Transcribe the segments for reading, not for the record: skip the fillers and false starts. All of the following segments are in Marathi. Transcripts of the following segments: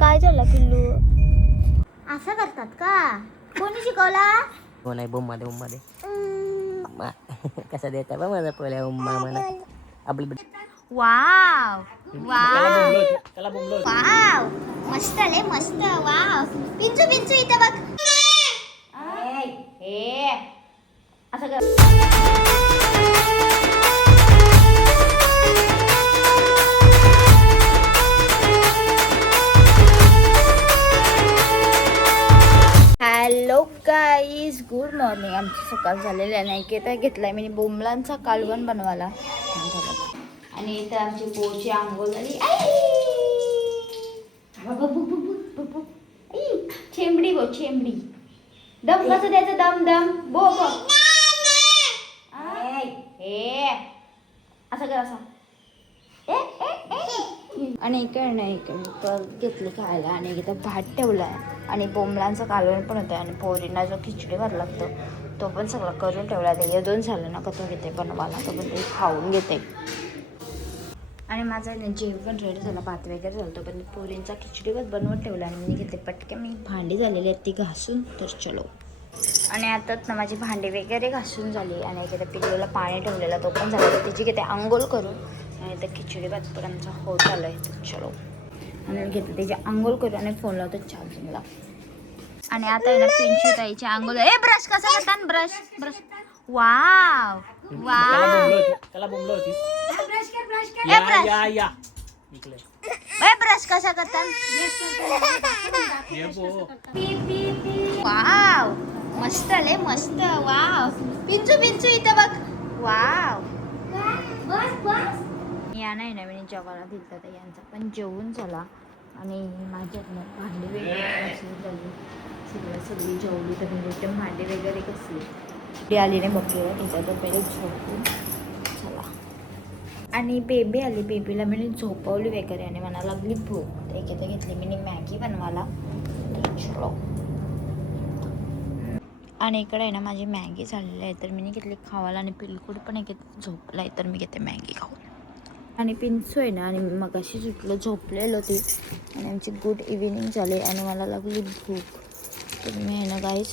काय झालं पिल्लू? असं करतात का? कोणी शिकवला? हो नाही बोममध्ये कसा देता बा माझा पहिल्या उम्मा मला आपली वाव वाव त्याला बोंबलो वाव, मस्त आले मस्त. वाव, पिंचू पिंचू इथं बघ. हे असं कर. Hello guys, good morning. आमची सकाळ झालेली आहे. नाही की घेतलाय मी बोंबलांचा कालवण बनवायला. आणि इथं आमची पोळची आंघोळ झाली. छेंबडी बो छेंबडी. दम कसं द्यायचं? दम दम बो बो. हे असं कर असं. आणि इकडे नाही इकडे घेतली खायला. आणि इथं भात ठेवलाय आणि बोंबलांचं कालवण पण होतं. आणि पोरींना जो खिचडी भर लागतो तो पण सगळा करून ठेवला. ते 2 झालं ना का तो घेते बनवायला, तो पण ते खाऊन घेते. आणि माझा जेवण पण रेडी झाला, भात वगैरे झालं. तो पण पोरींचा खिचडी भात बनवून ठेवला. आणि मी घेते पटकन, मी भांडी झालेली आहेत ती घासून. तर चलो. आणि आताच ना माझी भांडी वगैरे घासून झाली. आणि एखाद्या पिल्लूला पाणी ठेवलेला तो पण झाला. तर तिची घेते आंघोळ करून. आणि तर खिचडी भात पण आमचा होत आला आहे. तर चलो. आणि घेते त्याची आंघोळ करून आणि फोन लावतो चार्जिंगला. आणि आता आहे ना पिंचू ताईची आंघोळ. ब्रश कसा करतात? Brush brush. Wow wow. त्याला बोंबलो होतीस. ब्रश कसा करतात? वाव, मस्त आले मस्त. वाव, पिंचू पिंचू इथं बघ. वाव. या नाही नवीन जेवायला दिलता तर यांचा पण जेवून झाला. आणि माझ्यात ना भांडी वगैरे कशी झाली, सगळी जेवली. तर मी रिटर्न भांडी वगैरे कसली ती आली नाही बघले तिथं. तर पहिले झोपून चला. आणि बेबी आली, बेबीला मी झोपवली वगैरे. आणि मला लागली भूक. तर एखाद्या घेतली मी मॅगी बनवायला. चलो. आणि इकडे आहे ना माझी मॅगी झालेली आहे. तर मी घेतली खावायला. आणि पिलकुड पण एक झोपला आहे. तर मी घेते मॅगी खाऊन. आणि पिंचू आहे ना, आणि मग अशी सुटलं झोपलेलो ती. आणि आमची गुड इव्हिनिंग झाली. आणि मला लागली भूक. तर मी आहे ना गाईज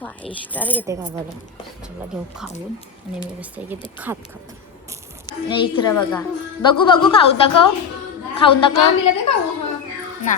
5 स्टार घेते खावायला. चला घेऊ खाऊन. आणि मी बसते घेते खात नाही. इकडं बघा, बघू बघू खाऊन दाखव, खाऊन दाखव ना.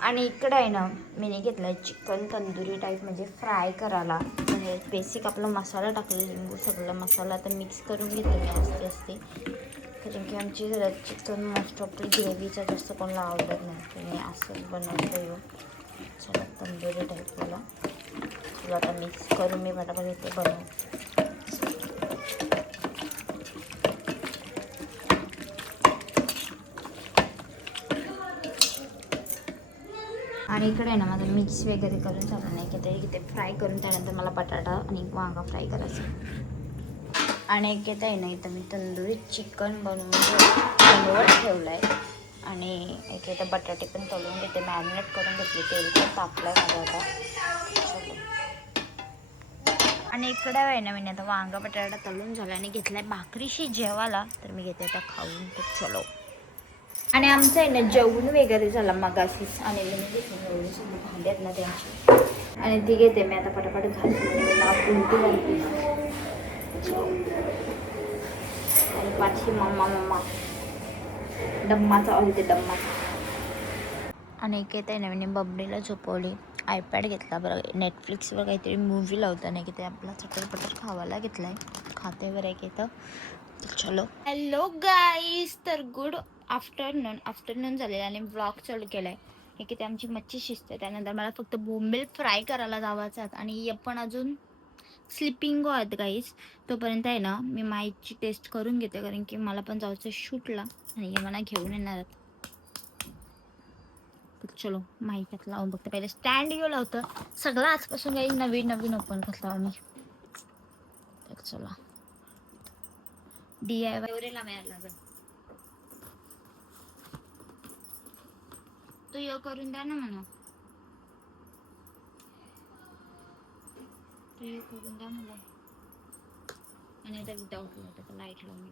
आणि इकडं आहे ना मी घेतलं आहे चिकन तंदुरी टाईप, म्हणजे फ्राय करायला. म्हणजे बेसिक आपला मसाला टाकले, लिंबू सगळं मसाला तर मिक्स करून घेते मी असते. कारण की आमची चिकन मोस्ट ऑफ ग्रेव्हीचा जास्त कोणाला आवडत नाही. तर मी असंच बनवतो येऊ. चला तंदुरी टाईपला तुला आता मिक्स करून मी पटापट येते बनवते. आणि इकडे आहे ना माझं मिक्स वगैरे करून झालं नाही की ते फ्राय करून. त्यानंतर मला बटाटा आणि वांगा फ्राय करायचं. आणि एक येत आहे ना इथं मी तंदुरी चिकन बनवून ठेवलं आहे. आणि एक इथं बटाटे पण तळून घेते, मॅरिनेट करून घेतले. तेल पण तापलं आहे माझं आता. आणि इकडे आहे ना मी आता वांगा बटाटा तळून झाला. आणि घेतला आहे भाकरीशी जेवायला. तर मी घेते आता खाऊन. तर चलो. आणि आमचं आहे ना जेवण वगैरे झाला मगाशीच. आणि मी घेते एवढी सगळी भांडी आहेत ना त्यांची. आणि ती घेते मी आता पटापट घालून घालते. आणि पाठशी मम्मा डम्माचा ते डम्माचा. आणि एक येत आहे ना मी बबडीला झोपवली. आयपॅड घेतला बरं, नेटफ्लिक्सवर काहीतरी मूवी लावता नाही की ते आपला चटरपटर खावायला घेतला आहे. खाते बरं एक येतं. चलो. हॅलो गाईज, तर गुड आफ्टरनून झालेलं. आणि ब्लॉग चालू केला आहे. हे की ते आमची मच्छी शिजते. त्यानंतर मला फक्त बोंबील फ्राय करायला जावायचं आहेत. आणि हे पण अजून स्लिपिंग आहेत गाईज. तोपर्यंत आहे ना मी माईकची टेस्ट करून घेते. कारण की मला पण जायचं शूटला. आणि हे मला घेऊन येणार आहेत. चलो माईकात लावून बघते. पहिले स्टँड गेलं होतं सगळं. आजपासून काही नवीन ओपन करतो आम्ही. तर चला DIY लागेल. तो यो करून द्या ना म्हणा. तो यो करून द्या मला. आणि आता विदाउट लाईट लावून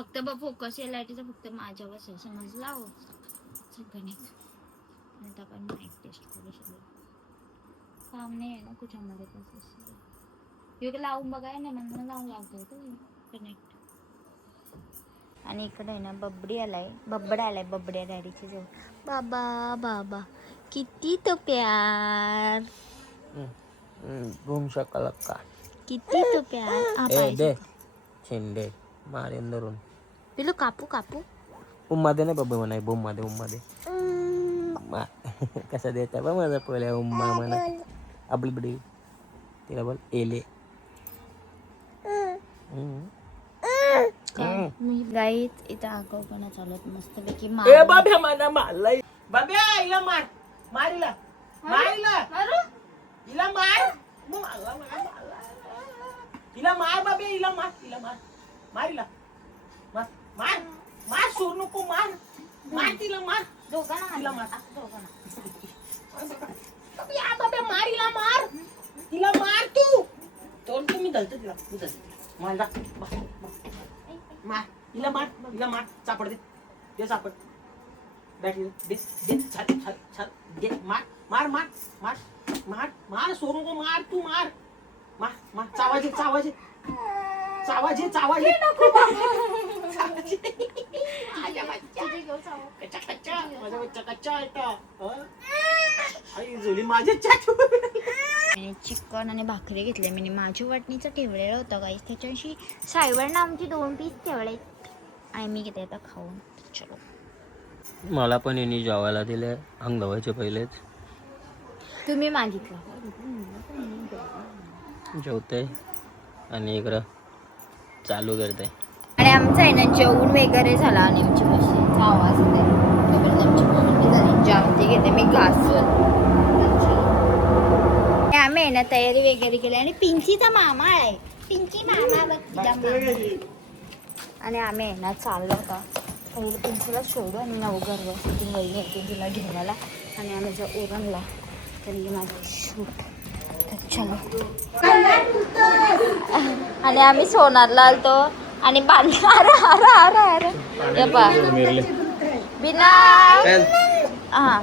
फक्त फोकस या लाईटीचा फक्त माझ्यावरच आहे, समजला हो गणित. आता आपण माईक टेस्ट करू शकतो. काम नाही आहे ना कुठ्यामध्ये कसं लावून बघाय ना, मला लावून लावतोय कनेक्ट. आणि इकडे आहे ना बबडी आलाय, बबड्या डॅडीची जवळ. बाबा बाबा किती तो प्यार, घूम शकला का किती तो प्यार. ए दे शेंडे मारेन धरून. पिलू कापू कापू मध्ये नाही बाबा म्हणा, मध्ये कसा देता बा माझा पहिल्या उम्मा म्हणा आपली बडी तिला बोल एले. मी गाईत इथं आगाऊपणा चालत मस्त पैकी ए बाब्या मला मारलाय बाब्या, हिला मार मारिला मारिला हिला मार हिला मार बाब्या, हिला मार मारिला मार मार मार सोड नको, मार मार तिला मार दोघांना मार दोघांना बाब्या मार हिला मार तिला मार तू तोंड मी धलतो तिला मार मार हिला मार चापड दे चापड बॅटरी दे छात दे मार मार मार मार मार मार सोडू नको, मार तू मार मार मार चावाजे चिकन आणि भाकरी घेतले मी, माझ्या वाटणीचं ठेवलेलं होतं गाईस, त्याच्याशी सायवरनं आमची 2 पीस ठेवले आणि मी घेते आता खाऊन. चलो मला पण यांनी जेवायला दिले अंगवायचे पहिलेच. तुम्ही मागितलं जेवते आणि इकडं चालू करते. आणि आमचं आहे ना जेवण वगैरे झाला आणि आमची मशीनचा आवाज होते तोपर्यंत आमची भांडी झाली. जामती घेते मी घासून. आम्ही आहे ना तयारी वगैरे केली आणि पिंकीचा मामा आहे, पिंकी मामा बघ. आणि आम्ही आहे ना चाललो होता पहिलं पिंकीला सोडू आणि नवघर तिथून वही येते तिला घेवायला आणि आम्ही जर ओरणला तरी माझं शूट. चलो आणि आम्ही सोनारला आलतो आणि अरे बिना हा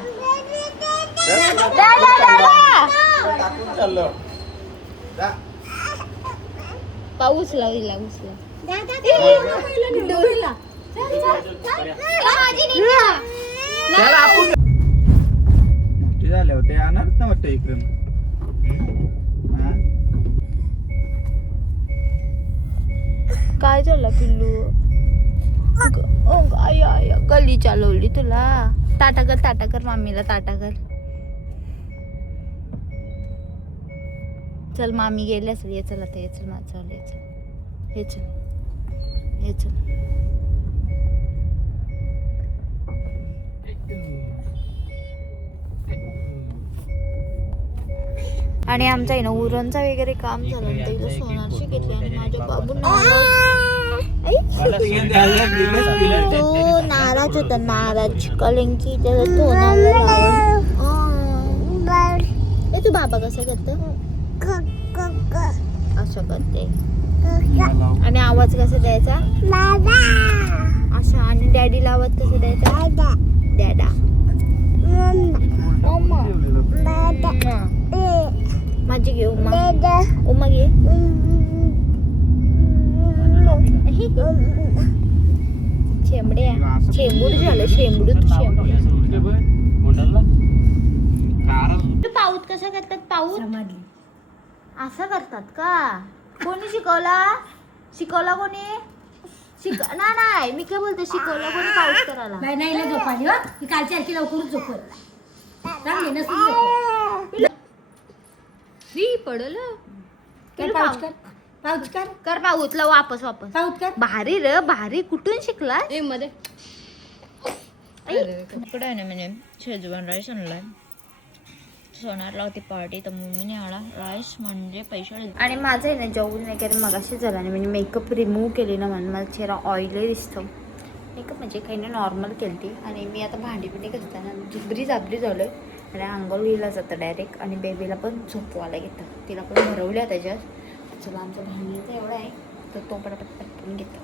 पाऊस लावला झाले होते येणारच ना वाटतं इकडून. काय झालं पिल्लू? गल्ली चालवली तुला. टाटा कर मामीला टाटा कर. चल मामी गेली असेल. ये चल आता, ये चल माझं ये चल. आणि आमचा आहे ना उरणचा वगैरे काम झालं तर इथं सोनारशी घेतली आणि माझ्या बाबू तो नाराज होता, नाराज कलंकी त्याला सोनारला. तू बाबा कसं करत असं करते आणि आवाज कसा द्यायचा असा आणि डॅडीला आवाज कसा द्यायचा डॅडा. माझी घे उमा घे. शेंबूड झालं पाऊत कसं करतात? पाऊत असं करतात का? कोणी शिकवला कोणी? नाही मी काय बोलते, शिकवला कोणी पाऊत करायला? नाही झोपाली कालच्या आणखी लवकरच झोपल पडलं पाऊच कर पाऊतला वापस पाऊच कर. भारी र भारी. कुठून शिकला? मध्ये इकडे आहे ना म्हणजे शेजवान राईस आणलाय. सोनारला होती पार्टी तर मम्मीने आला राईस म्हणजे पैसे. आणि माझं आहे ना जेवण वगैरे मगाशी झालं आणि म्हणजे मेकअप रिमूव्ह केली ना म्हणून माझा चेहरा ऑइली दिसतो. मेकअप म्हणजे काही ना नॉर्मल केली आणि मी आता भांडी घासताना झुबरी झाबरी झालं आहे आणि आंघोळीला जातं डायरेक्ट आणि बेबीला पण झोपवायला घेतं. तिला पण भरवल्या त्याच्यात. चला आमचं भांडीचं एवढं आहे तर तो पटापट घेतो.